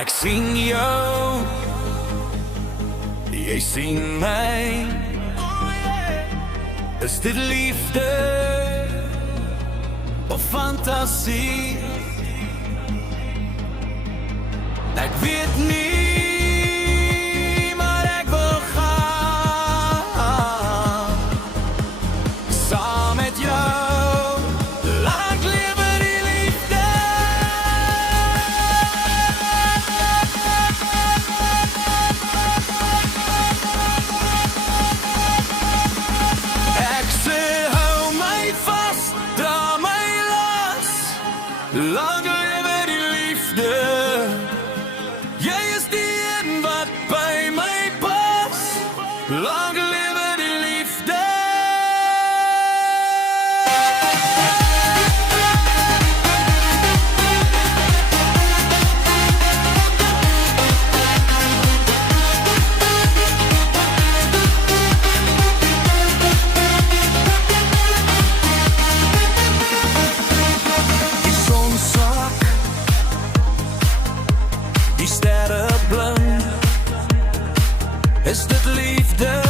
Ik zie jou, jij ziet mij. Is dit liefde of fantasie? Ik weet niet, maar ik wil gaan samen met jou. Lang leven die liefde. Ik zeg, hou mij vast, draag mij los. Lang leven die liefde. Jij is die een wat bij mij past. Lang leven die liefde. Die zonzak, die sterrenblind. Is dit liefde?